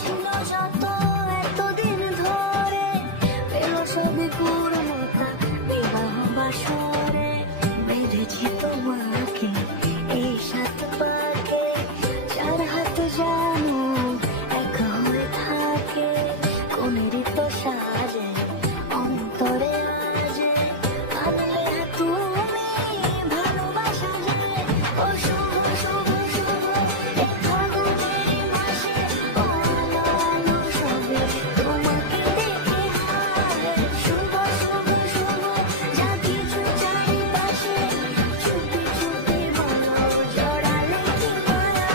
ছিল যত এতদিন ধরে, পেল সবই পূর্ণতা বিবাহ বাসরে। বেঁধেছি তোমাকে এই সাত পাকে, চার হাত জানো একা হয়ে থাকে। কোনেরই তো সাজে অন্তরে আজে, আনলে তুমি ভালোবাসা যে। ও শুভ শুভ শুভ এ ফাগুনের মাসে, ও আলো আলো সবে তোমাকে দেখে হায়। শুভ শুভ শুভ যা কিছু চারিপাশে, চুপি চুপি বলো জড়ালে কি মায়া।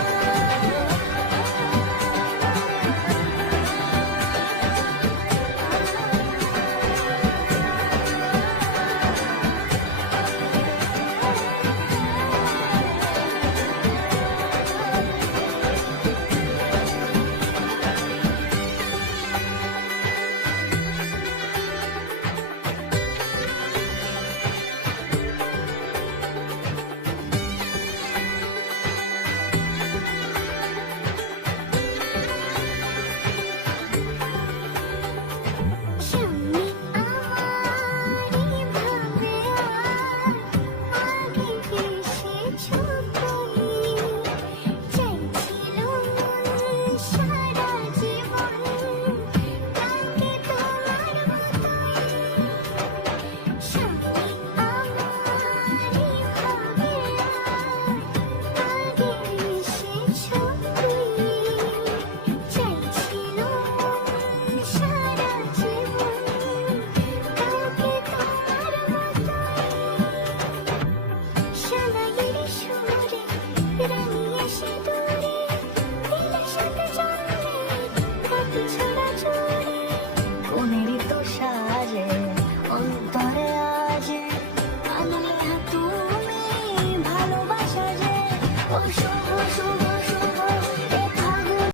সামনে আমারই ভাবে আর আগে এসেছো তুমি, চাইছিল মন সারা জীবন তাকে তোমার মতোই। সামনে আমারই ভাবে আর আগে এসেছো তুমি, চাইছিল মন সারা জীবন তাকে তোমার মতোই। শালায়ের সুরে রানী এসে দূরে, দিলের সাথে চলে কাটি